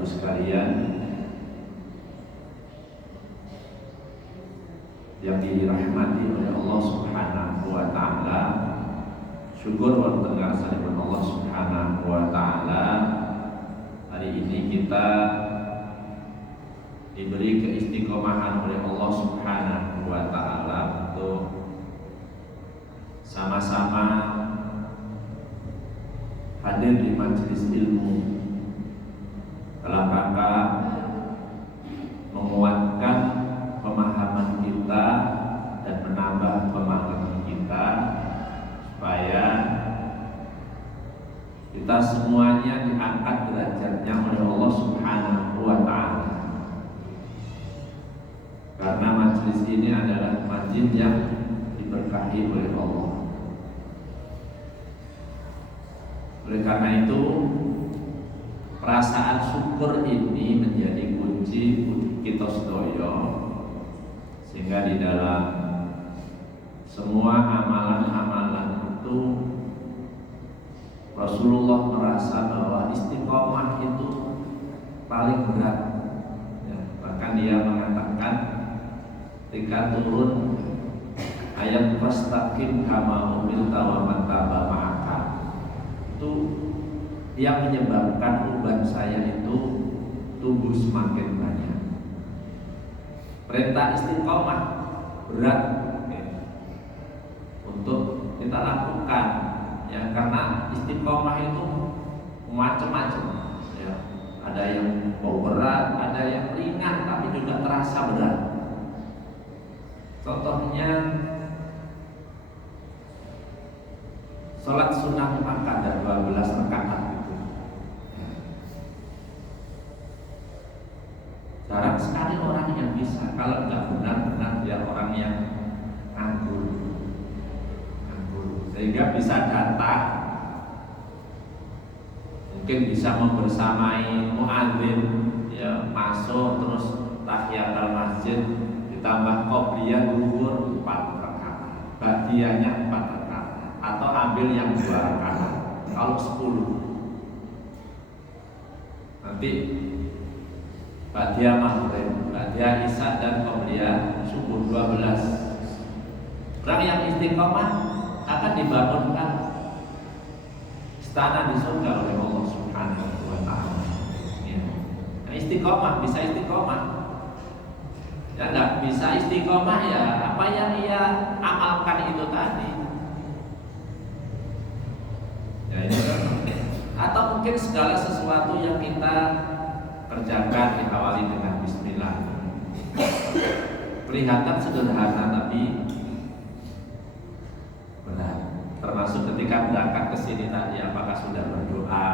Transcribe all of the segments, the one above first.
Ibu sekalian yang dirahmati oleh Allah Subhanahu wa taala, syukur wonten ngarsanipun Allah Subhanahu wa taala, hari ini kita diberi keistiqomahan oleh Allah Subhanahu wa taala untuk sama-sama hadir di majelis ilmu dalam rangka menguatkan pemahaman kita dan menambah pemahaman kita supaya kita semuanya diangkat derajatnya oleh Allah Subhanahu wa taala. Karena majelis ini adalah majelis yang diberkahi oleh Allah. Oleh karena itu, perasaan syukur ini menjadi kunci kita sedaya, sehingga di dalam semua amalan-amalan itu Rasulullah merasa bahwa istiqomah itu paling berat ya, bahkan dia mengatakan ketika turun ayat fastaqim kama umirta wa man taba ma'aka, itu yang menyebabkan beban saya itu tumbuh semakin banyak. Perintah istiqomah berat ya, untuk kita lakukan ya, karena istiqomah itu macam-macam ya. Ada yang mau berat, ada yang ringan tapi juga terasa berat. Contohnya sholat sunnah muakkad 12 rakaat itu jarang sekali orang yang bisa. Kalau nggak benar-benar dia orang yang nganggur, sehingga bisa datang, mungkin bisa membersamai muadzin ya, masuk terus tahiyatul masjid ditambah qobliyah zuhur 4 rakaat, ba'diyahnya 4 rakaat, atau ambil yang 2 rakaat. Kalau 10 nanti ba'diyah maghrib, ba'diyah isya dan qobliyah subuh 12. Orang yang istiqomah akan dibangunkan istana di surga oleh Allah Subhanahu wa taala. Ya. Nah, istiqomah bisa istiqomah. Ya enggak bisa istiqomah ya apa yang ia amalkan itu tadi. Ya ini atau mungkin segala sesuatu yang kita kerjakan diawali dengan bismillah. Kelihatan sederhana tapi benar. Termasuk ketika berangkat ke sini tadi, apakah sudah berdoa?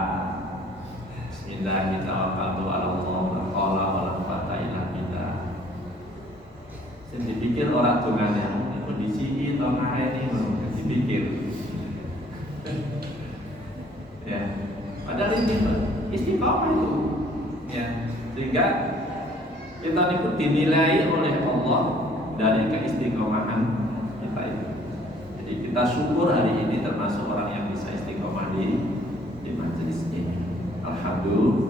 Bismillahirrahmanirrahim. Wala quwwata illa billah. Dipikir orang tunanya kondisi tengah ini dipikir. Ya, padahal ini istiqomah itu. Ya, sehingga kita itu dinilai oleh Allah dari keistiqomahan kita itu. Jadi kita syukur hari ini termasuk orang yang bisa istiqomah di majelis ini. Alhamdulillah.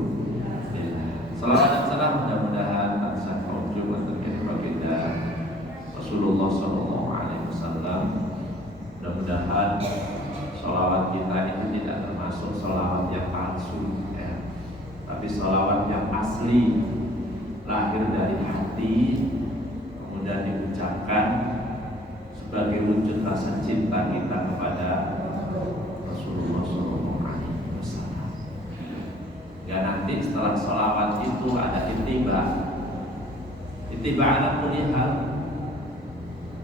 Salawat dan salam mudah-mudahan tansah kaujub terkait baginda Rasulullah Sallallahu Alaihi Wasallam. Mudah-mudahan salawat kita itu tidak termasuk salawat yang palsu, ya, tapi salawat yang asli, lahir dari hati, kemudian diucapkan sebagai wujud rasa cinta kita kepada Rasulullah SAW. Ya nanti setelah salawat itu ada ittiba ala kulli hal,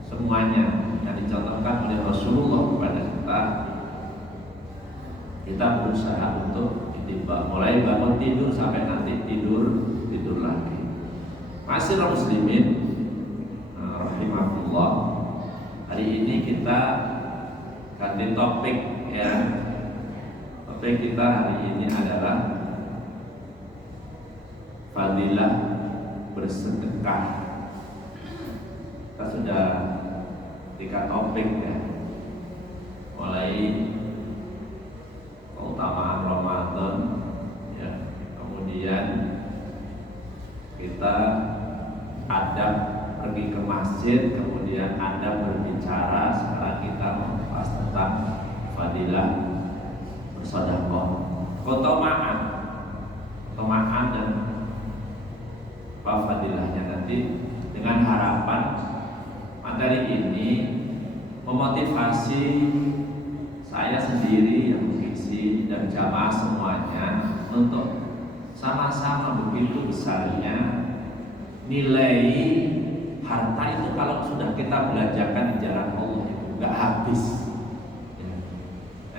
semuanya yang dicontohkan oleh Rasulullah kepada kita berusaha untuk ittiba, mulai bangun tidur sampai nanti tidur lagi. Ma'asyiral muslimin rahimahullah, hari ini kita ganti topik ya. Topik kita hari ini adalah fadilah bersedekah. Kita sudah 3 topik ya, mulai keutamaan Ramadan ya, kemudian tentang fadilah bersedekah, keutamaan dan fadilahnya nanti, dengan harapan materi ini memotivasi saya sendiri yang mengisi dan jamaah semuanya untuk sama-sama begitu besarnya nilai harta itu. Kalau sudah kita belanjakan di jalan Allah itu nggak habis.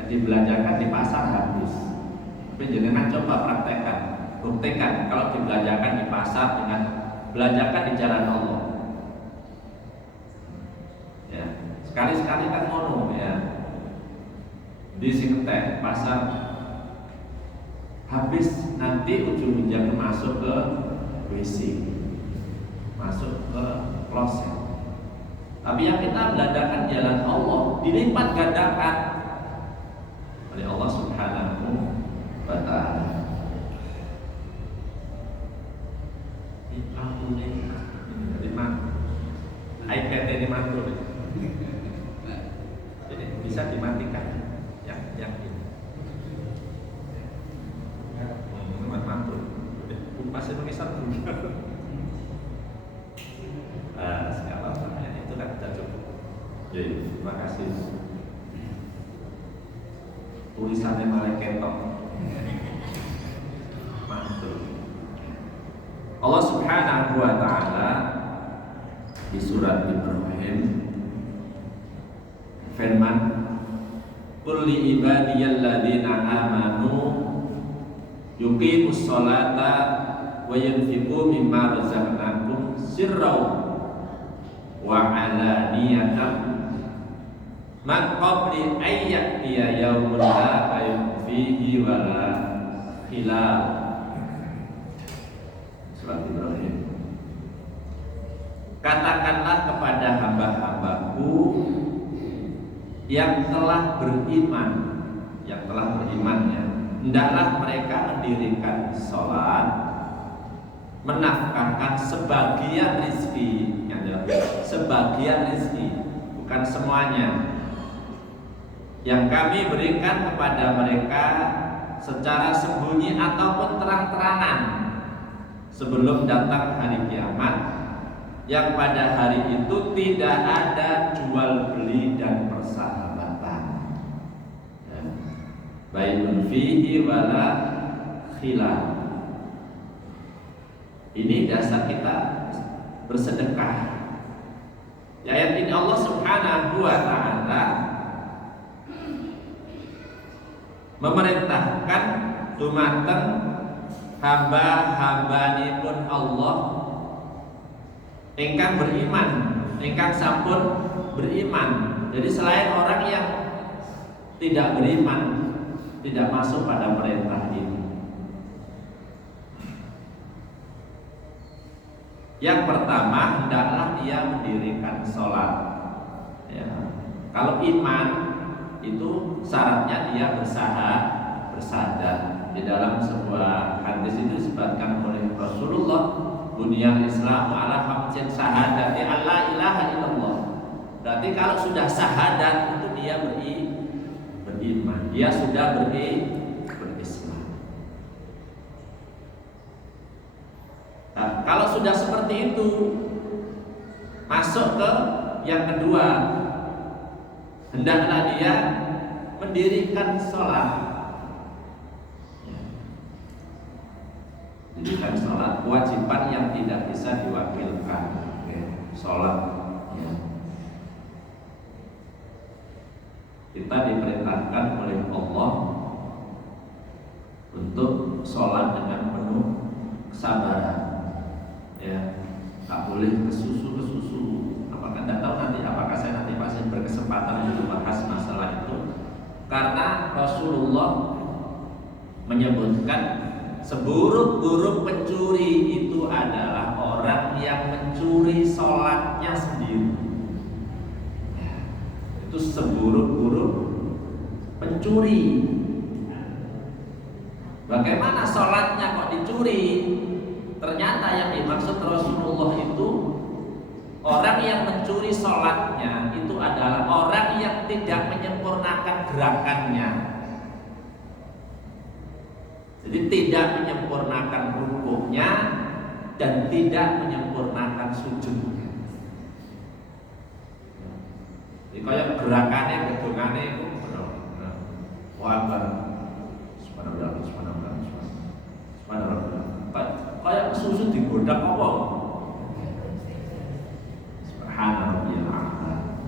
Dibelanjakan di pasar habis. Tapi jangan coba praktekkan, buktikan kalau dibelanjakan di pasar dengan belanjakan di jalan Allah. Ya, sekali-sekali kan ngono ya. Di Singete pasar habis, nanti ujung-ujungnya masuk ke WC, masuk ke kloset. Tapi yang kita belanjakan jalan Allah dilipat gandakan oleh Allah Subhanahu wa Ta'ala. Lampu ini iPad ini mantul, jadi bisa dimatikan yang ini. Mantul, masih mengisap dulu. Sekarang itu kan sudah cukup. Jadi terima kasih. Tulisannya malah ketok. Mantul. Allah Subhanahu wa Ta'ala di surat Ibrahim firman, qul li ibadiyalladzina amanu yuqimus sholata wa yunfiqu mimma razaqnakum sirran wa alaniyatan man qabli ayyatiya yaumun la bay'un fihi wa la khilal. Surat Ibrahim. Katakanlah kepada hamba-hambaku yang telah beriman, ya, hendaklah mereka mendirikan sholat, menafkahkan sebagian rizki, sebagian rizki, bukan semuanya, yang kami berikan kepada mereka secara sembunyi ataupun terang-terangan sebelum datang hari kiamat, yang pada hari itu tidak ada jual beli dan persahabatan, baikun fihi wala khilal. Ini dasar kita bersedekah. Di ayat ini Allah Subhanahu wa Ta'ala memerintahkan dumateng hamba-hambanipun Allah ingkang beriman, ingkang sampun beriman. Jadi selain orang yang tidak beriman, tidak masuk pada perintah ini. Yang pertama, hendaklah dia mendirikan sholat. Ya. Kalau iman itu syaratnya dia bersahadat. Di dalam sebuah hadis itu disebutkan oleh Rasulullah, Bunyal Islam ala khamsin syahadat ya la ilaha illallah. Berarti kalau sudah syahadat itu dia beriman, dia sudah berislam. Nah, kalau sudah seperti itu, masuk ke yang kedua, hendaklah dia mendirikan sholat. Mendirikan sholat kewajiban yang tidak bisa diwakilkan. Sholat, ya. Kita diperintahkan oleh Allah untuk sholat dengan penuh kesabaran. Ya, tak boleh kesusu. Apakah tidak tahu nanti apakah saya nanti pasti berkesempatan untuk membahas masalah itu, karena Rasulullah menyebutkan seburuk-buruk pencuri itu adalah orang yang mencuri sholatnya sendiri. Itu seburuk-buruk pencuri. Bagaimana sholatnya kok dicuri? Ternyata yang dimaksud Rasulullah itu Orang yang mencuri sholatnya itu adalah orang yang tidak menyempurnakan gerakannya. Jadi tidak menyempurnakan rukuknya dan tidak menyempurnakan sujudnya. Jadi kayak gerakannya, gedungannya itu subhanallah. Kayak susu digodak apa?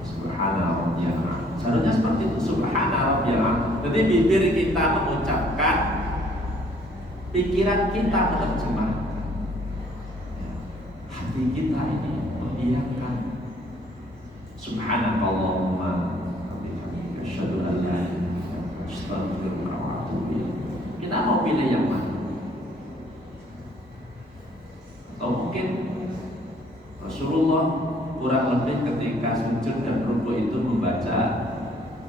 Subhanallah. Seharusnya seperti itu, subhanallah. Jadi bibir kita mengucapkan, pikiran kita menerjemah, hati kita ini mengiyakan. Subhanallahumma asyhadu an la ilaha illa anta astaghfiruka wa atubu ilaik. Kita mau pilih yang mana? Atau mungkin Rasulullah kurang lebih ketika sujud dan rukuk itu membaca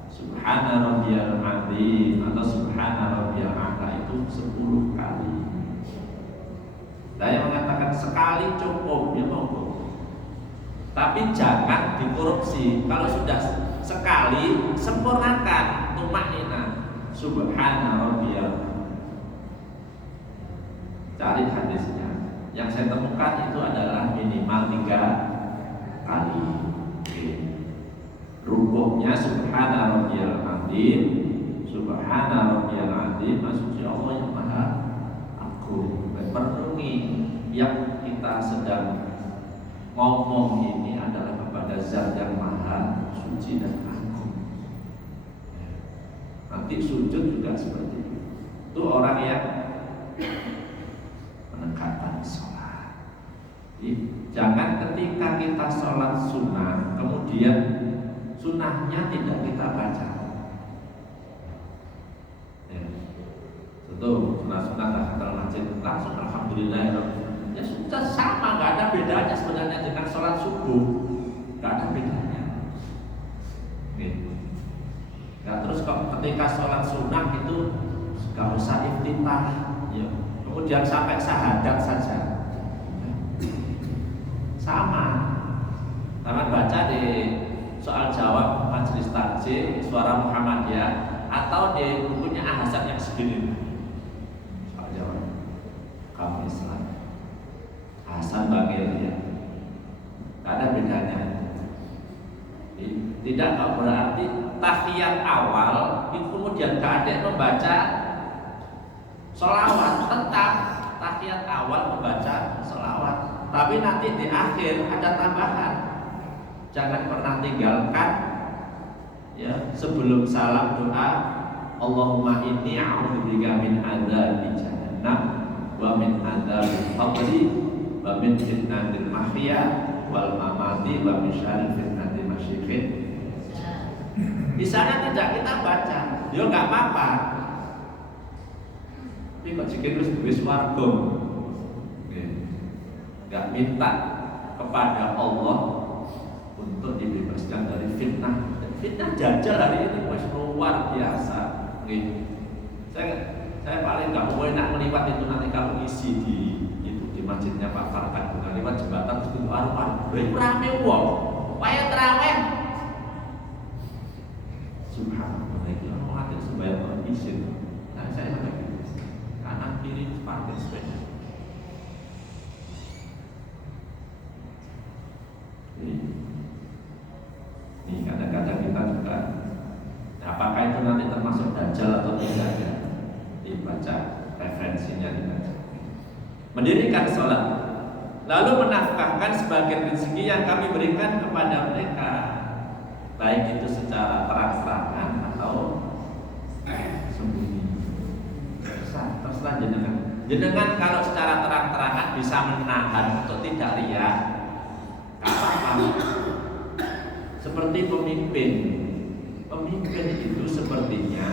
Subhana rabbiyal azim atau Subhana rabbiyal a'la itu 10 kali. Saya mengatakan sekali cukup, ya monggo. Tapi jangan dikorupsi. Kalau sudah sekali, sempurnakan tumaknina. Subhana rabbiyal. Cari hadisnya. Yang saya temukan itu adalah minimal 3 kali. Rukuknya Subhana rabbiyal azim, Subhana rabbiyal azim, maksudnya Allah yang maha agung. Merenungi yang kita sedang ngomong ini adalah kepada Zat yang maha suci dan agung. Nanti sujud juga seperti itu. Itu orang yang menegakkan sholat. Jadi, jangan ketika kita sholat sunnah kemudian sunnahnya tidak kita baca. Ya. Tentu sunnah-sunnah tahiyatul masjid langsung alhamdulillah ya sudah sama, nggak ada bedanya sebenarnya dengan sholat subuh, nggak ada bedanya. Gitu. Nah, terus ketika sholat sunnah itu nggak usah iftitah, ya. Kemudian sampai syahadat saja, sama. Taman baca di soal jawab majelis takjil suara Muhammadiyah atau di bukunya Ahsan yang segini. Soal jawab kamu Islam Hasan Bagel ya. Tidak ada bedanya. Tidak berarti tahiyat awal itu kemudian kadek membaca sholawat. Tetap tahiyat awal membaca sholawat, tapi nanti di akhir ada tambahan. Jangan pernah tinggalkan ya sebelum salam doa Allahumma inni a'udzubika min adzabi jahannam wa min adzabil qabri wa min fitnatil mahya wal mamati wa min syarri fitnatil masyifin. Di sana tidak kita baca, ya nggak apa-apa. Tapi kok jika terus duwe swarga, nggak minta kepada Allah untuk dibebaskan dari fitnah. Dan fitnah dajjal hari ini luar biasa. Saya paling nggak mau enak melihat itu nanti kalau isi di masjidnya Pak Farkan, bukan lewat jembatan terus itu aru-aru. Itu rame wong, supaya terawih. Subhanallah, itu orang mati sembahyang orang izin. Nah saya sampai kanan kiri parkir sepeda. Ini kadang-kadang kita juga, nah, apakah itu nanti termasuk dajjal atau tidak ya? Dibaca referensinya dibaca. Mendirikan sholat, lalu menafkahkan sebagian rezeki yang kami berikan kepada mereka, baik itu secara terang-terangan atau sembunyi. Terserah jenengan. Jenengan kalau secara terang-terangan bisa menahan untuk tidak riya, apa-apa. Seperti pemimpin itu sepertinya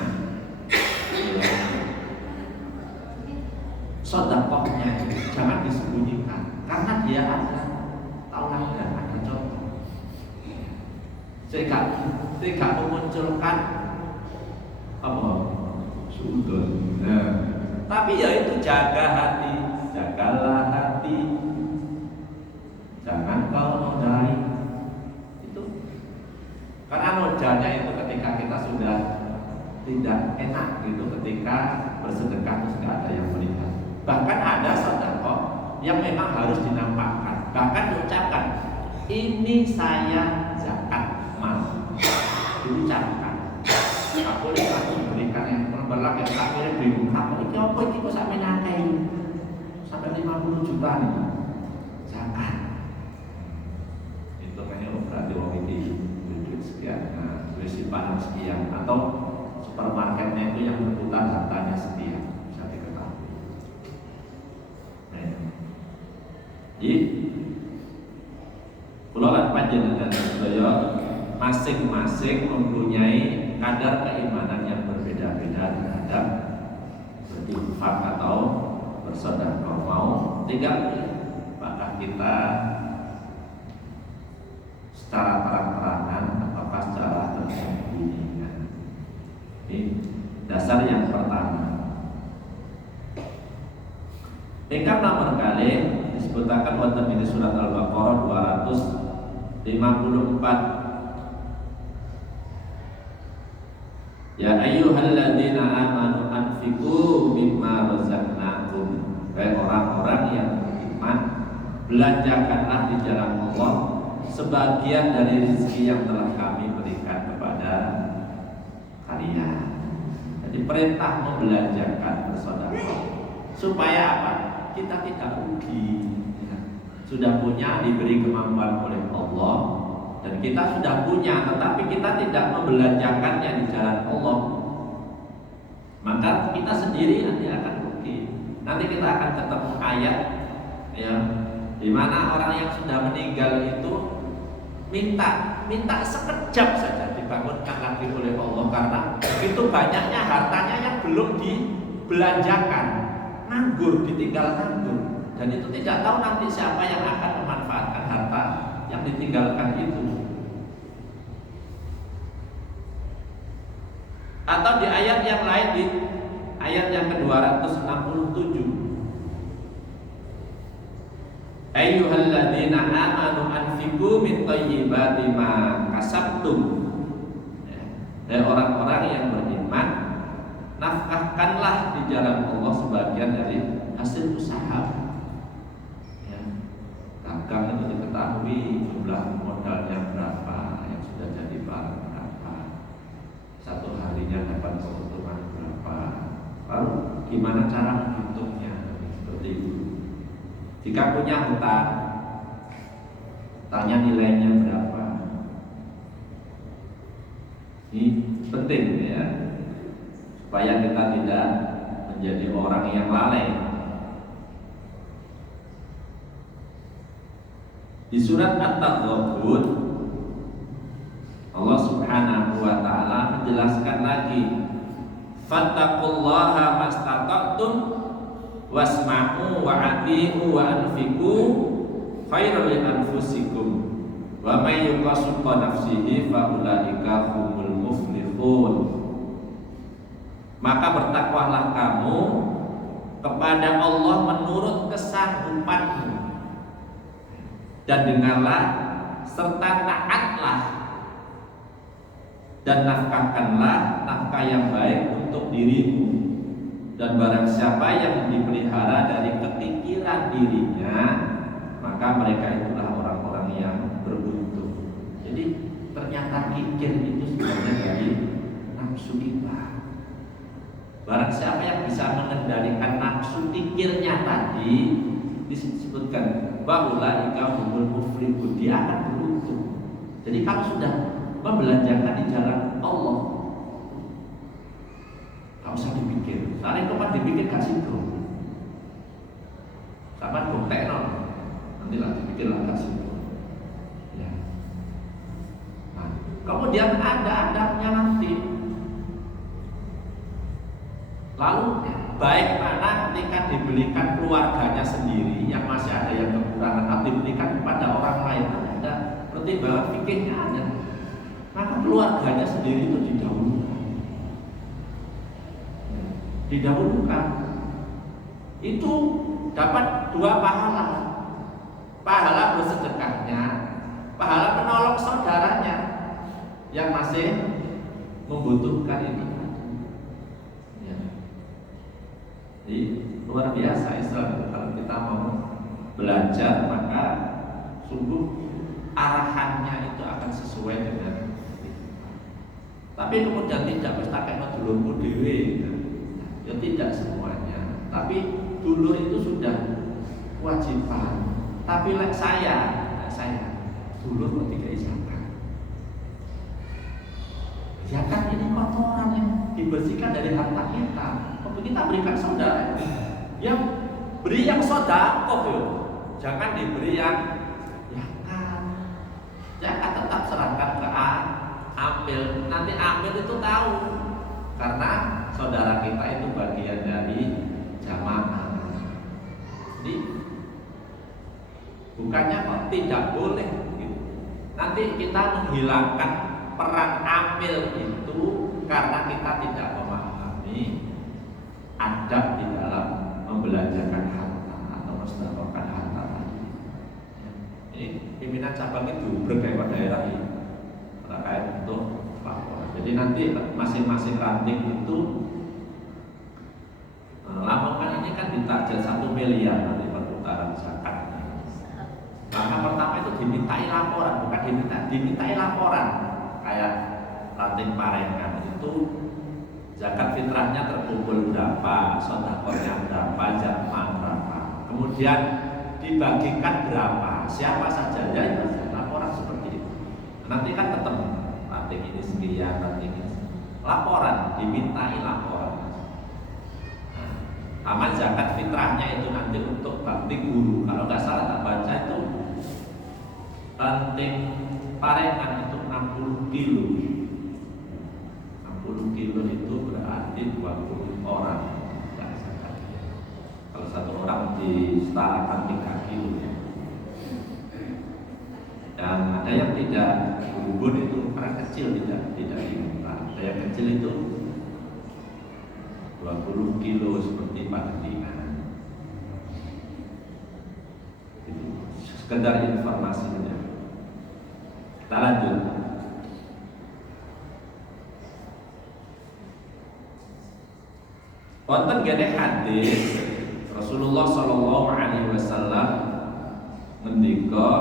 sedekahnya jangan disembunyikan karena dia ada tauladan, ada contoh. Tidak memunculkan apa sudut. Nah, tapi ya itu jaga hati, jagalah hati, jangan kau nodai banyak itu ketika kita sudah tidak enak gitu, ketika bersedekah terus nggak ada yang melihat. Bahkan ada sedekah yang memang harus dinampakkan, bahkan diucapkan, ini saya zakat mal, diucapkan. Aku lihat memberikan yang berlak yang akhirnya bingung, apa ini apa ini kok sampai nakai sampai 50 juta nih zakat. Itu kayaknya berarti uang ini duit sekian, nah, simpanan sekian, atau supermarketnya itu yang berputar hartanya sekian, bisa diketahui. Jadi pulau panjenengan dan sedaya masing-masing mempunyai kadar keimanan yang berbeda-beda terhadap berinfak atau bersedekah. Mau tinggal apakah kita secara terang-terangan ataukah secara tersembunyi. Ini dasar yang pertama. Ingkang nomor kali disebutkan wonten di surat Al-Baqarah 254. Ya ayyuhalladzina amanu anfiqu mimma razaqnakum. Wahai orang-orang yang beriman, belanjakanlah di jalan Allah sebagian dari rezeki yang telah kami berikan kepada kalian. Jadi perintah membelanjakan bersedekah supaya apa? Kita tidak rugi. Sudah punya, diberi kemampuan oleh Allah, dan kita sudah punya, tetapi kita tidak membelanjakannya di jalan Allah, maka kita sendiri nanti akan rugi. Nanti kita akan ketemu ayat ya, di mana orang yang sudah meninggal itu minta sekejap saja dibangunkan lagi oleh Allah, karena itu banyaknya hartanya yang belum dibelanjakan, nganggur, ditinggal nganggur, dan itu tidak tahu nanti siapa yang akan memanfaatkan harta yang ditinggalkan itu. Atau di ayat yang lain, di ayat yang ke-267, ayyuhalladzina amanu anfiqu min thayyibati ma kasabtum. Dan orang-orang yang beriman, nafkahkanlah di jalan Allah sebagian dari hasil usaha. Ya, dagang itu diketahui jumlah modalnya berapa, yang sudah jadi barang berapa, satu harinya dapat keuntungan berapa, lalu gimana cara menghitungnya, seperti itu. Jika punya hutang, tanya nilainya berapa. Ini penting ya, supaya kita tidak menjadi orang yang lalai. Di surat At-Taghabun, Allah Subhanahu wa taala menjelaskan lagi, fattaqullaha mastata'tum wasma'u wa ati'u wa anfiqu khairal li anfusikum wa may yuqashiqa nafsihi fa ulaika humul muflihun. Maka bertakwalah kamu kepada Allah menurut kesanggupanmu, dan dengarlah serta taatlah, dan nafkahkanlah nafkah yang baik untuk dirimu. Dan barang siapa yang dipelihara dari kepikiran dirinya, maka mereka itulah orang-orang yang beruntung. Jadi ternyata kikir itu sebenarnya dari nafsu kita. Barang siapa yang bisa mengendalikan nafsu pikirnya tadi, disebutkan baulaika humul muflihun, dia akan beruntung. Jadi kamu sudah membelanjakan di jalan Allah, gak usah dipikir. Soalnya itu kan dipikir kasih bro, sama buktek non, nanti lah dipikir lah kasih bro ya. Nah, kemudian ada nanti. Lalu baik mana ketika dibelikan keluarganya sendiri yang masih ada yang kekurangan, atau dibelikan kepada orang lain, ada pertimbangan fikihnya ada. Maka keluarganya sendiri itu didahulukan. Itu dapat 2 pahala. Pahala bersedekahnya, pahala menolong saudaranya yang masih membutuhkan itu. Ya. Jadi luar biasa Islam itu. Kalau kita mau belajar maka sungguh arahannya itu akan sesuai dengan itu. Tapi kemudian tidak mesti dulurmu dewe, ya tidak semuanya. Tapi dulur itu sudah kewajiban. Tapi saya dulur kok tidak zakat. Zakat ini kotoran yang dibersihkan dari harta kita. Untuk kita berikan saudara. Yang beri yang sedekah yo. Jangan diberi yang zakat. Zakat tetap serahkan ke amil. Nanti amil itu tahu karena saudara kita itu bagian dari jamaah. Jadi bukannya kok tidak boleh gitu. Nanti kita menghilangkan peran amil itu karena kita tidak memahami adab di dalam membelanjakan harta atau mensedekahkan harta tadi. Ini pimpinan cabang itu berbagai daerah ini terkait untuk laporan. Jadi nanti masing-masing ranting itu Lamongan ini kan ditarget 1 miliar nanti perputaran zakat. Maka pertama itu dimintai laporan, bukan dimintai laporan. Kayak ranting Parengan itu zakat fitrahnya terkumpul berapa, sedekahnya berapa, jamaah berapa. Kemudian dibagikan berapa, siapa saja ya itu laporan seperti itu. Nanti kan ketemu ranting ini sekian, ranting ini. Laporan, dimintai laporan. Amal zakat fitrahnya itu nanti untuk bakti guru. Kalau nggak salah tak baca itu ranting Parengan itu 60 kilo. 60 kilo itu berarti 20 orang yang zakat. Kalau satu orang disetarakan 3 kilo ya. Dan ada yang tidak berubun itu orang kecil tidak diminta. Ada yang kecil itu 20 kilo seperti panggilan. Itu sekedar informasi saja. Kita lanjut. Wonten gene hadis Rasulullah sallallahu alaihi wasallam ngendika,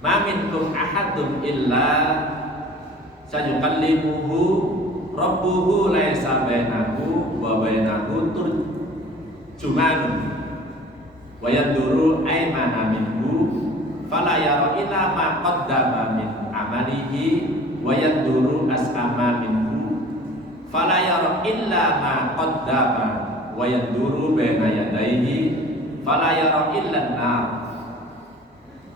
"Ma minkum ahadun illa sayukallimuhu Rabbuhu laisa bainahu wa bainahu turjumanun wa yaduru aymana minhu fala yara illa ma qaddama min amalihi wa yaduru as'ama minhu fala yara illa ma qaddama wa yaduru baina yadayhi fala yara illa an-nar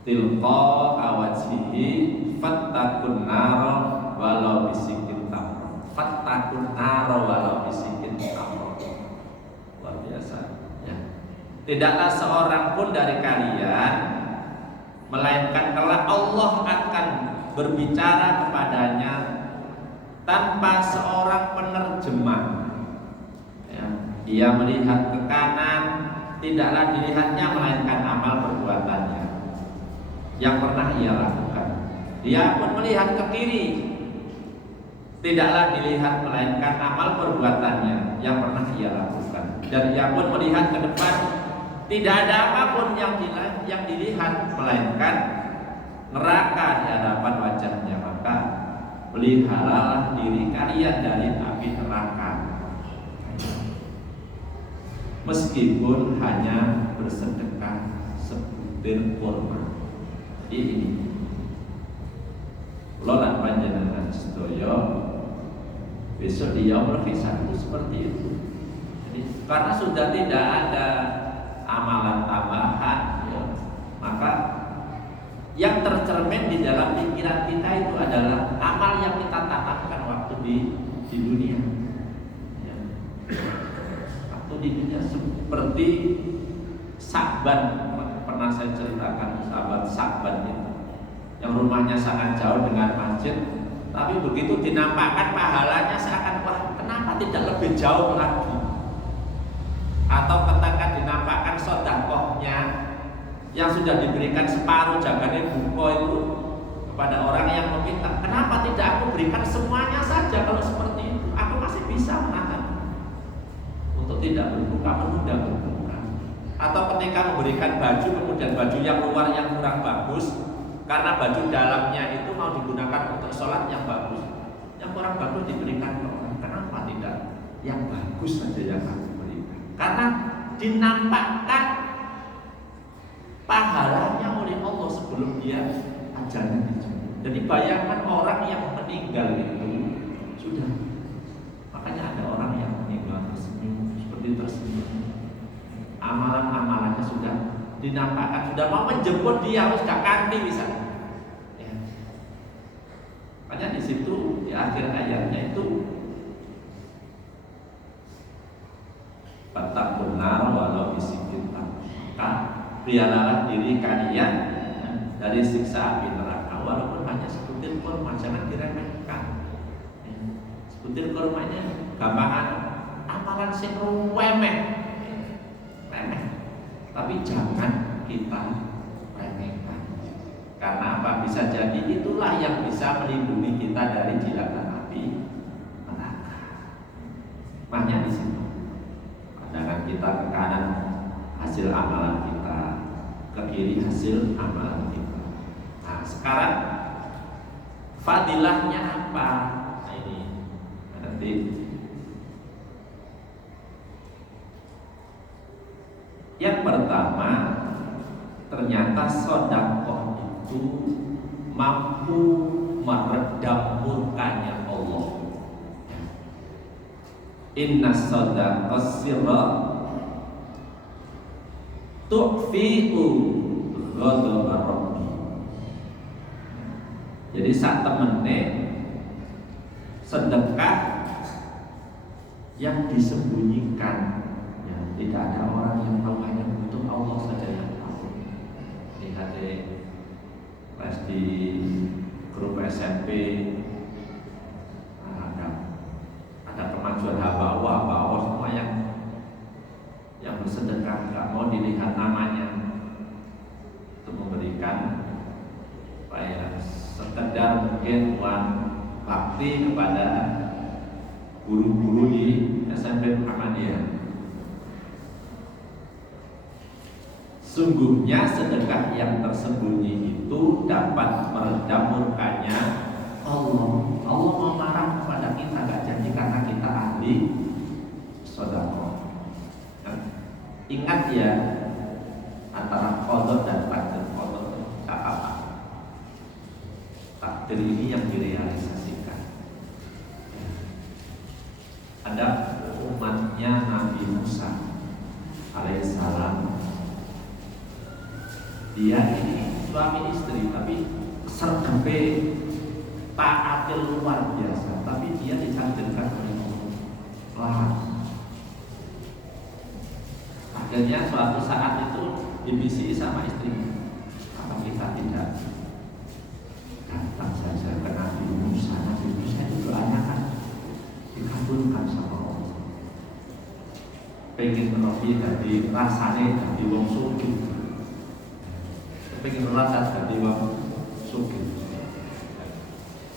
tilqa awajhihi fattakun nar walau bisikin fattakun naro walau bisikin tamro. Luar biasa ya. Tidaklah seorang pun dari kalian melainkan kelak Allah akan berbicara kepadanya tanpa seorang penerjemah ya. Dia melihat ke kanan, tidaklah dilihatnya melainkan amal perbuatannya yang pernah ia lakukan. Dia pun melihat ke kiri, tidaklah dilihat melainkan amal perbuatannya yang pernah ia lakukan. Dan ia pun melihat ke depan, tidak ada apapun yang dilihat melainkan neraka di hadapan wajahnya. Maka peliharalah diri kalian dari api neraka, meskipun hanya bersedekah sebutir kurma. Ini lola panjenengan sedaya besok di yaumul hisab itu seperti itu. Jadi karena sudah tidak ada amalan tambahan ya, maka yang tercermin di dalam pikiran kita itu adalah amal yang kita tanamkan waktu di dunia ya. Waktu di dunia seperti Sa'ban, pernah saya ceritakan sahabat Sa'ban itu yang rumahnya sangat jauh dengan masjid, tapi begitu dinampakkan pahalanya seakan wah kenapa tidak lebih jauh lagi. Atau ketika dinampakkan sedekahnya yang sudah diberikan separuh jaganya buko itu kepada orang yang meminta, kenapa tidak aku berikan semuanya saja? Kalau seperti itu aku masih bisa menahan untuk tidak berbuka, menunda berbuka. Atau ketika memberikan baju, kemudian baju yang luar yang kurang bagus, karena baju dalamnya itu mau digunakan untuk sholat yang bagus, yang kurang bagus diberikan ke orang. Kenapa tidak yang bagus saja yang aku berikan? Karena dinampakkan pahalanya oleh Allah sebelum dia ajalnya dijemput. Jadi bayangkan orang yang meninggal itu sudah, makanya ada orang yang meninggal tersenyum, seperti tersenyum, amalan-amalannya sudah dinampakkan, sudah mau menjemput dia, sudah kanti bisa. Ya. Makanya di situ di akhir ayatnya itu batak benar walau bisikin, maka peliharalah diri kalian dari siksa api neraka walaupun hanya sebutir kurma, jangan diremehkan. Ya. Sebutir kurmanya gampangan amalan sing remeh, remeh. Tapi jangan kita remehkan. Karena apa? Bisa jadi itulah yang bisa melindungi kita dari jilatan api neraka. Makanya di situ. Pandangan kita ke kanan hasil amalan kita, ke kiri hasil amalan kita. Nah, sekarang fadilahnya apa? Nah, ini nanti yang pertama, ternyata sedekah itu mampu meredam murkanya Allah. Inna sadaqah sirra tu'fi'u ghadaba rabbi. Jadi saat temene sedekah yang disembunyikan, ya, tidak ada orang yang tahu, hanya butuh Allah saja yang tahu. Lihat pas di grup SMP ada kemajuan hamba Allah semua yang bersedekah, nggak mau dilihat namanya, untuk memberikan supaya sekedar mungkin uang bakti kepada guru-guru di SMP Muhammadiyah. Sungguhnya sedekah yang tersembunyi itu dapat meredam murkanya Allah. Allah mau marah kepada kita gak jadi karena kita ahli sedekah. Ingat ya, antara qadar dan takdir. Qadar tak apa. Takdir ini yang direalisasikan. Ada umatnya Nabi Musa alaihissalam. Dia ini suami istri, tapi sergepe taatil luar biasa, tapi dia ditakdirkan oleh Allah. Akhirnya suatu saat itu dibisiki sama istrinya, apa kita tidak datang saja ke Nabi Musa? Nabi Musa itu doanya kan dikabulkan sama Allah. Pengen menepi dari rasanya dari wong sugih, pengen rasa dari wong sugih.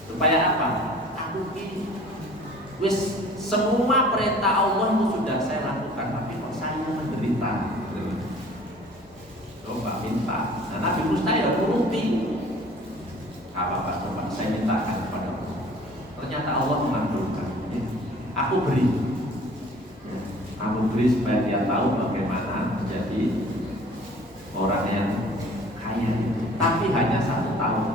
Supaya apa? Aku ini wis semua perintah Allah itu sudah saya lakukan, tapi kok saya menderita. Coba minta. Nah, Nabi Musa ya nuruti. Apa coba saya mintakan kepada Allah. Ternyata Allah mengabulkan. Aku beri. Aku beri supaya dia tahu bagaimana menjadi orang yang kaya. Tapi hanya 1 tahun.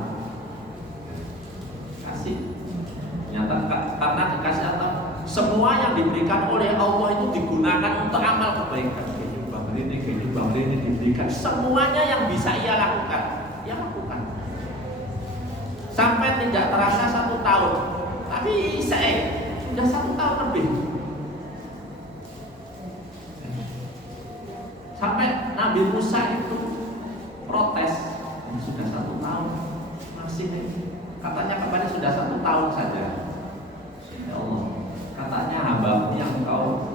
Karena dikasih atau semua yang diberikan oleh Allah itu digunakan untuk amal kebaikan. Kehidupan ini diberikan semuanya yang bisa ia lakukan, ia lakukan. Sampai tidak terasa 1 tahun, tapi sudah 1 tahun lebih. Sampai Nabi Musa itu protes, sudah 1 tahun masih katanya kembali sudah 1 tahun saja. Ya Allah, katanya hamba yang engkau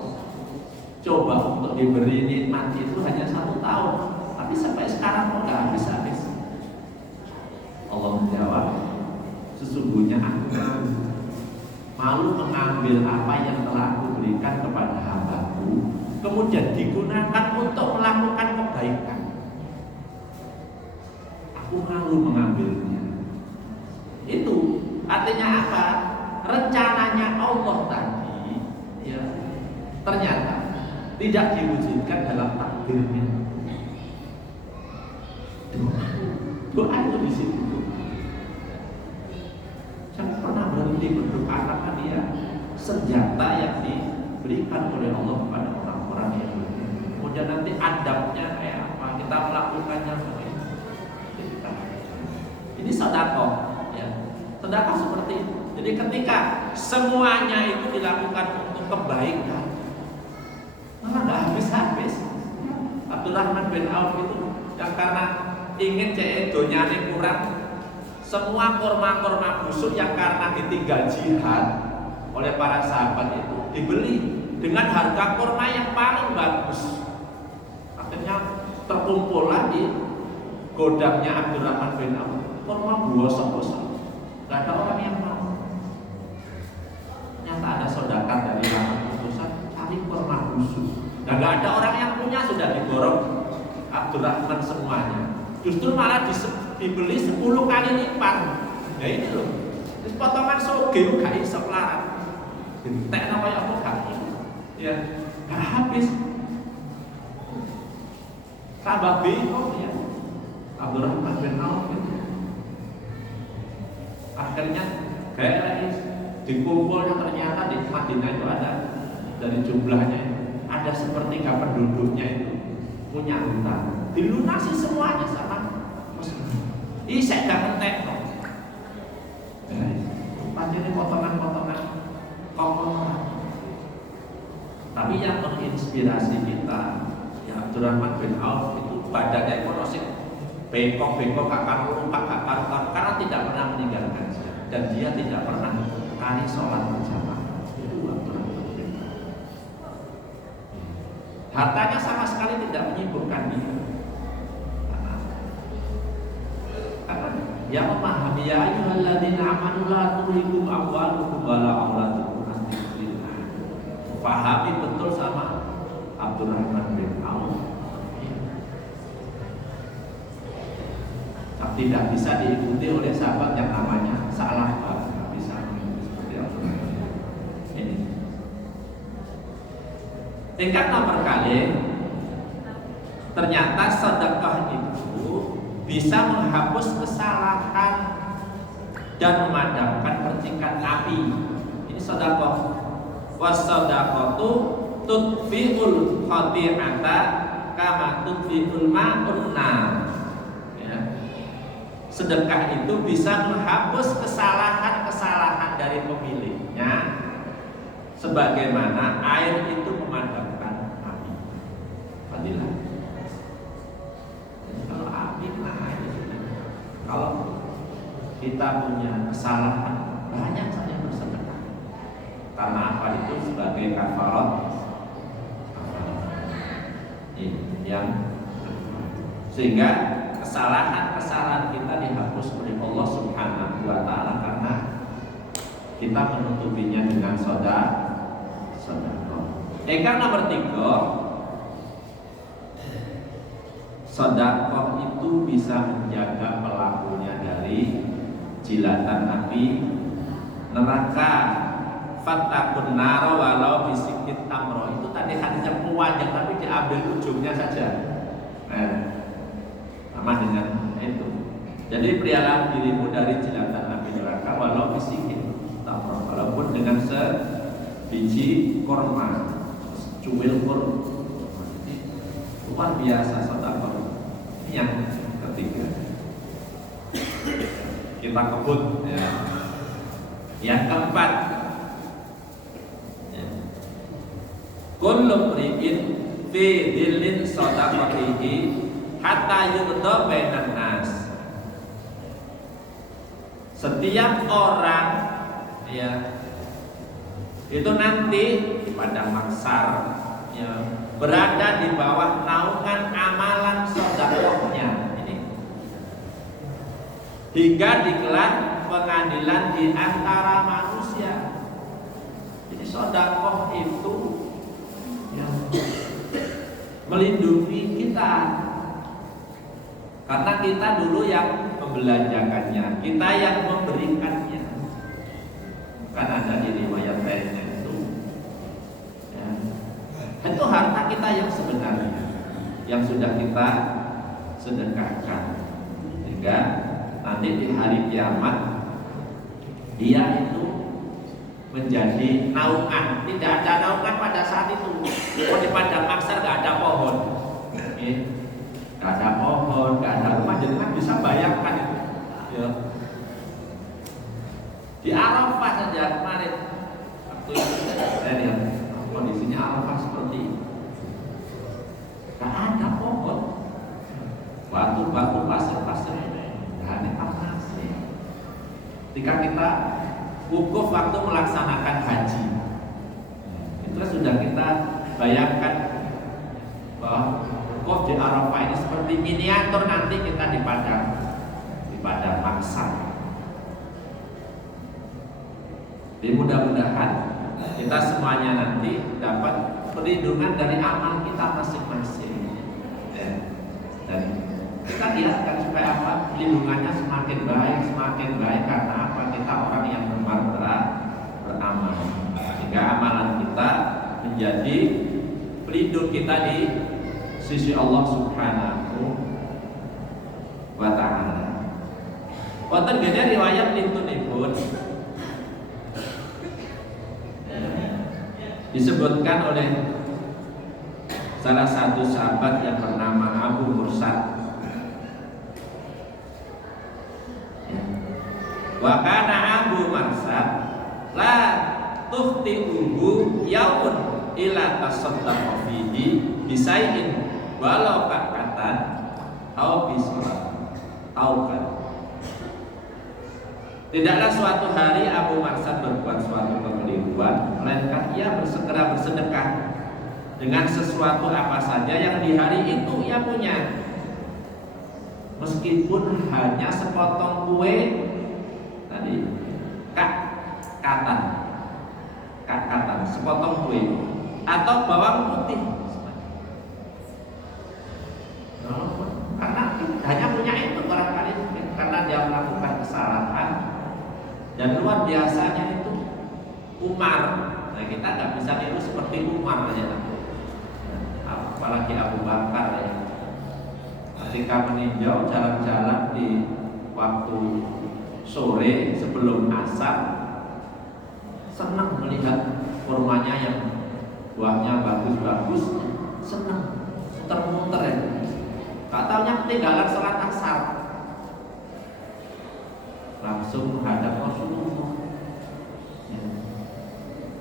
coba untuk diberi nikmat itu hanya 1 tahun, tapi sampai sekarang kok nggak habis-habis. Allah menjawab, sesungguhnya aku malu mengambil apa yang telah aku berikan kepada hambaku, kemudian digunakan untuk melakukan kebaikan. Aku malu mengambilnya. Itu artinya apa? Rencananya Allah tadi, ya, ternyata tidak diwujudkan dalam takdirnya. Doa itu di situ. Jangan pernah berhenti berdoa, karena dia senjata yang diberikan oleh Allah kepada orang-orang yang beriman. Kemudian nanti adabnya kayak apa? Kita melakukannya seperti itu. Ini sedekah, ya. Sedekah seperti itu. Jadi ketika semuanya itu dilakukan untuk kebaikan, malah nggak habis-habis. Abdurrahman bin Auf itu yang karena ingin cedonya kurang, semua korma-korma busuk yang karena ditinggal jihad oleh para sahabat itu dibeli dengan harga korma yang paling bagus. Akhirnya terkumpullah di godangnya Abdurrahman bin Auf korma bosok-bosok, nggak ada orang yang mau. Nyata ada saudagar dari Rahmat Putusan cari korma busuk, dan nggak ada orang yang punya, sudah diborong Abdurrahman semuanya. Justru malah dibeli 10 kali lipat. Ya ini loh. Terus potongan soge gak iso larat. Entekno kaya apa gak iso. Ya, gak habis. Tambah bingung ya. Abdurrahman bin Auf itu. Akhirnya kayak lagi dikumpulnya, ternyata di Madinah itu ada, dari jumlahnya ada sepertiga penduduknya itu punya hutang, dilunasi semuanya sama Muslim. Saya gak ngetek no. Pasti ini potongan-potongan kokoh. Tapi yang menginspirasi kita, ya Abdurrahman bin Auf itu badannya konosik, bengkok-bengkok, kakak lupa, kakak karena tidak pernah meninggalkan saya, dan dia tidak pernah kali sholat berjamaah. Itu Abdurrahman bin Auf. Hartanya sama sekali tidak menyibukkan dia. Karena dia memahami, ya ayyuhalladzina amanu la tulhikum amwalukum wala auladukum an dzikrillah. Pahami betul sama Abdurrahman bin Auf. Tidak bisa diikuti oleh sahabat yang namanya Sa'labah. Tidak bisa seperti Abdurrahman. Ini. Tingkat nomor kali, ternyata sedekah itu bisa menghapus kesalahan dan memadamkan percikan api. Ini sedekah. Was-shadaqatu tudfi'ul khati'ata kama tudfi'ul ma'un nar. Ya. Sedekah itu bisa menghapus kesalahan-kesalahan dari pemiliknya, sebagaimana air itu memadamkan api. Fadilah. Kalau api kena air, kalau kita punya kesalahan, banyak saja bersedekah. Karena apa? Itu sebagai kafarat. Yang sehingga kesalahan-kesalahan kita dihapus oleh Allah Subhanahu wa Ta'ala, karena kita menutupinya dengan sedekah. Tingkat nomor 3, sedekah itu bisa menjaga pelakunya dari jilatan api neraka. Fattakun naro walau bisikit tamro. Itu tadi hadisnya panjang, tapi diambil ujungnya saja. Sama dengan itu. Jadi berialah dirimu dari jilatan api neraka walau bisikit tamro, walaupun dengan sebiji korma, cuwil korma. Luar biasa sedekah. Ini yang ketiga. Kita kebut ya. Yang keempat, kullu mri'in fi dhillin shadaqatihi hatta yudda bainan nas. Setiap orang ya itu nanti di padang mahsyar ya berada di bawah naungan amalan sedekahnya ini hingga digelar pengadilan di antara manusia. Jadi sedekah itu yang melindungi kita, karena kita dulu yang membelanjakannya, kita yang memberikannya. Kan ada di riwayat lainnya itu, ya. Itu harta kita yang sebenarnya, yang sudah kita sedekahkan, sehingga nanti di hari kiamat dia itu menjadi naungan. Tidak ada naungan pada saat itu. Kalau di padang mahsyar nggak ada pohon, nggak ada pohon, nggak ada rumah. Jadi kan bisa bayangkan itu. Ya. Di Arafah saja kemarin, waktu itu saya lihat kondisinya Arafah seperti ini. Nggak ada pohon, batu-batu, pasir-pasir, nggak ada panas. Ketika kita wukuf waktu melaksanakan haji, itu sudah kita bayangkan bahwa wukuf di Arafah ini seperti miniatur nanti kita di padang mahsyar. Jadi mudah-mudahan kita semuanya nanti dapat perlindungan dari amal kita masing-masing. Dan kita lihatkan supaya apa? Perlindungannya semakin baik karena apa? Kita orang yang gemar beramal, sehingga amalan kita menjadi pelindung kita di sisi Allah Subhanahu wa Ta'ala. Wonten gene riwayat lintunipun disebutkan oleh salah satu sahabat yang bernama Abu Mursad. Wa kana Abu Mursad la tuhti'uhu yaumun ila tasaddaqa fihi bisai'in walau ka'atan au bisalat au kan. Tidaklah suatu hari Abu Mursad berbuat suatu kekeliruan, melainkan ia bersegera bersedekah dengan sesuatu apa saja yang di hari itu ia punya, meskipun hanya sepotong kue tadi, katan, sepotong kue atau bawang putih, karena hanya punya itu barangkali, karena dia melakukan kesalahan. Dan luar biasanya itu Umar. Nah, kita nggak bisa niru seperti Umar aja, apalagi Abu Bakar ya. Ketika meninjau jalan-jalan di waktu sore sebelum asar, senang melihat kurmanya yang buahnya bagus-bagus, senang muter-muter ya. Gak taunya ketinggalan sholat asar, langsung menghadap Rasulullah, ya.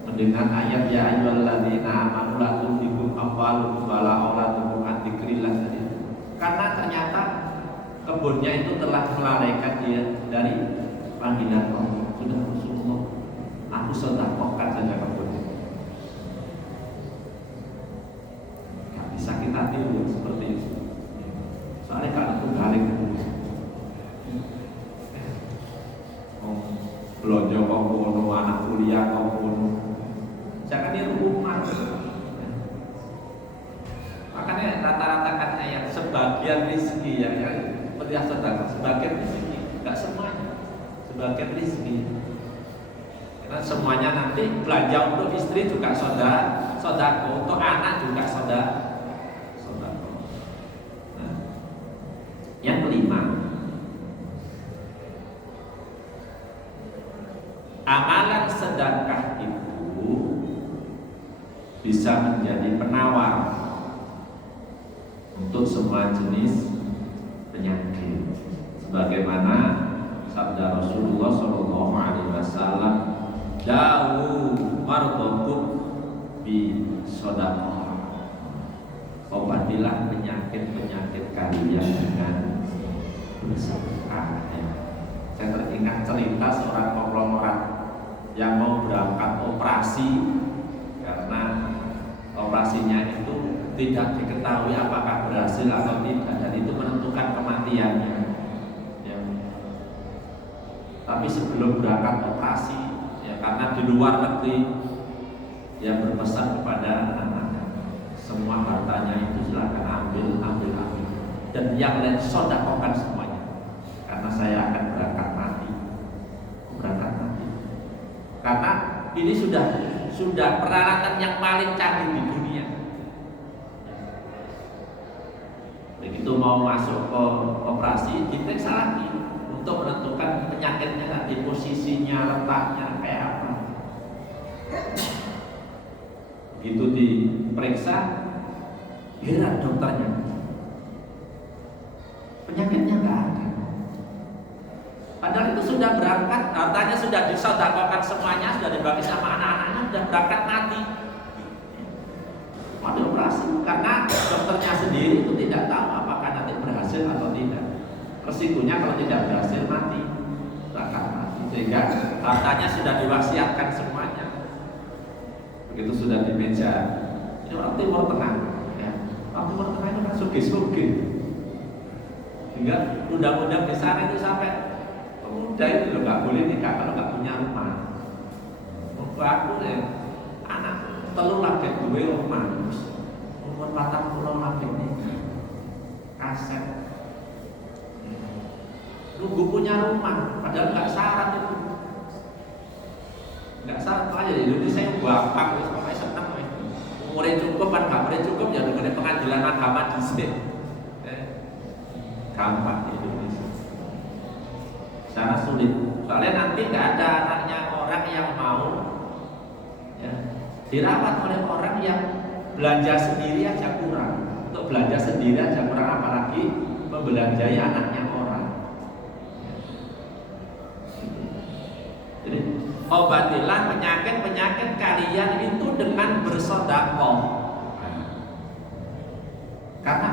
Mendengar ayat ya ayyuhalladzina amanu la tulhikum amwalukum wala auladukum an dzikrillah, karena ternyata kebunnya itu telah melalaikan dia dari panggilan Allah. Sudah Rasulullah, aku sedekahkan saja kebunnya. Gak bisa kita tiru seperti itu, soalnya kalau itu balik belanja kau kono, anak kuliah kau kono, jangan niru Umar. Makanya rata-rata kan ayat sebagian rezeki yang seperti sedekah, sebagian rezeki, enggak semuanya, sebagian rezeki. Karena semuanya nanti belanja untuk istri juga sodako, untuk anak juga sodako. Nah, yang kelima, amalan sedekah itu bisa menjadi penawar untuk semua jenis penyakit, sebagaimana sabda Rasulullah SAW, "Dawu mardokum bi sedekah." Obatilah penyakit-penyakit kalian dengan bersedekah. Saya teringat cerita seorang konglomerat yang mau berangkat operasi, karena operasinya itu tidak diketahui apakah berhasil atau tidak, dan itu menentukan kematiannya. Ya. Tapi Tapi sebelum berangkat operasi, ya karena di luar negeri, dia berpesan kepada anak-anak, semua hartanya itu silakan ambil. Dan yang lain sodakokan semuanya, karena saya akan berangkat mati. Karena ini sudah peralatan yang paling canggih di dunia. Begitu mau masuk ke operasi, diperiksa lagi untuk menentukan penyakitnya nanti, posisinya, letaknya kayak apa. Begitu diperiksa, heran dokternya, penyakitnya nggak ada. Padahal itu sudah berangkat, hartanya sudah disedekahkan semuanya, sudah dibagi sama anak-anaknya, sudah berangkat mati. Mau dioperasi karena dokternya sendiri itu tidak tahu apakah nanti berhasil atau tidak. Resikonya kalau tidak berhasil mati, berangkat mati. Sehingga hartanya sudah diwasiatkan semuanya. Begitu sudah di meja, ini orang Timur Tengah, ya. Orang Timur Tengah itu kan sugih-sugih. Sehingga undang-undang di sana itu sampai pemuda itu nggak boleh nikah kalau nggak punya rumah. Aku anak telur lagi duwe rumah, umur 40 lagi nikah, kaset. Nunggu punya rumah, padahal nggak syarat itu. Nggak syarat aja di Indonesia yang gampang, pokoknya senang. Umurnya cukup, kan nggak umurnya cukup ya dengan pengadilan agama di sini. Gampang di Indonesia. Sangat sulit. Soalnya nanti nggak ada anaknya orang yang mau ya, dirawat oleh orang yang belanja sendiri aja kurang. Untuk belanja sendiri aja kurang, apalagi membelanjai anaknya orang. Jadi obatilah penyakit kalian itu dengan bersedekah. Karena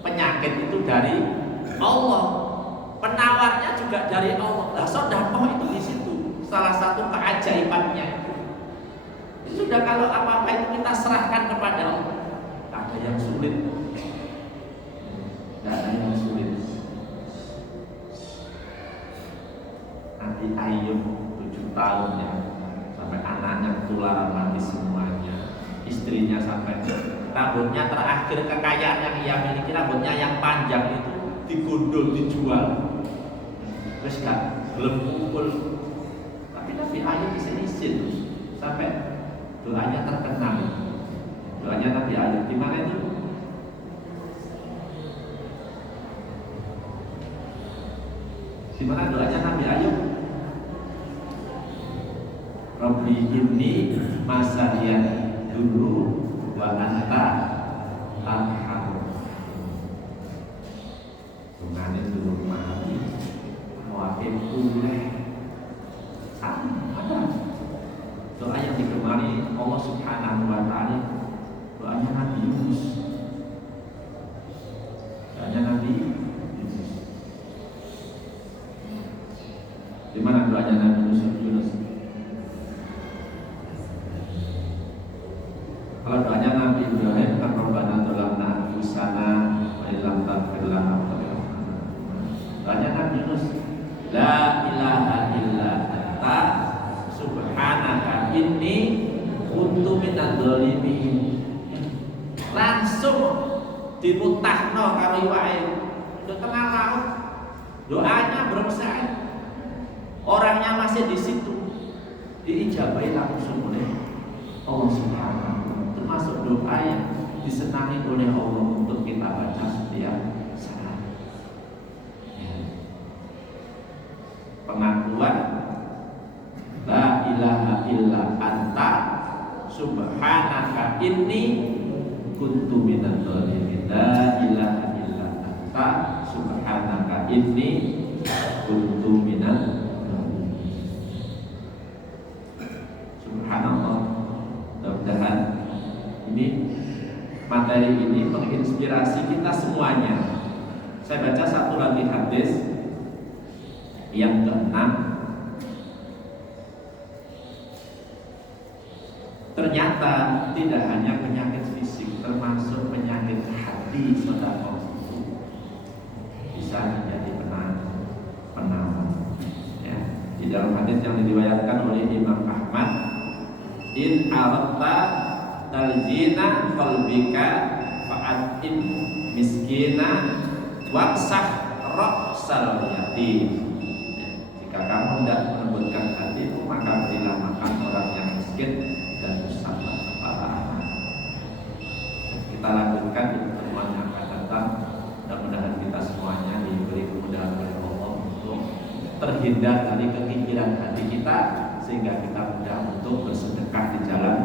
penyakit itu dari Allah, penawarnya juga dari Allah. Nah, sedekah itu di situ salah satu keajaibannya. Itu sudah kalau apa-apa itu kita serahkan kepada Allah. Tidak ada yang sulit. Tidak ada yang sulit. Nanti Ayub 7 tahun ya, sampai anaknya ketularan mati semuanya, istrinya sampai rambutnya terakhir kekayaan yang ia miliki, rambutnya yang panjang itu digundul, dijual. Terus gak belum kumpul. Tapi Nabi Ayub isin sampai doanya terkenal. Doanya Nabi Ayub di mana itu? Di mana doanya Nabi Ayub? Rabbi inni masariyan dulu wa anta arham. Tungane dulu mati, muape pulih. Ada doa yang digemari Allah Subhanahu wa Ta'ala, doanya Nabi Yunus. Doanya Nabi Yunus. Di mana doanya Nabi Yunus? Kalau doanya Nabi Ibrahim kan Rabbana dzalamna anfusana wa illam taghfir lana wa tarhamna. Doanya Nabi Yunus, la ilaha illa anta subhanaka inni kuntu minadz dzalimin. Langsung dimutahno karo iwake di tengah laut. Doanya belum selesai, orangnya masih di situ, diijabahi langsung oleh Allah Subhanahu. Termasuk doa yang disenangi oleh Allah untuk kita baca setiap saat. Pengakuan la ilaha illa anta subhanaka inni kuntu minadz dzalimin. La ilaha illa anta subhanaka inni kuntu minadz dzalimin. Subhanallah. Mudah-mudahan ini materi ini menginspirasi kita semuanya. Saya baca satu lagi hadis yang ke-6. Ternyata tidak hanya penyakit fisik, termasuk penyakit hati sedekah itu bisa menjadi penawar. Ya. yang diriwayatkan oleh Imam Ahmad, in aratta taljina qalbika fa'atim miskina waksah ra'sal yatim. Jika kamu tidak melembutkan hatimu, maka berilah makan orang yang miskin dan usaplah kepala anak. Kita lanjutkan di pertemuan yang akan datang. Mudah-mudahan kita semuanya diberi kemudahan oleh Allah untuk terhindar dari kekikiran hati kita, sehingga kita mudah untuk bersedekah di jalan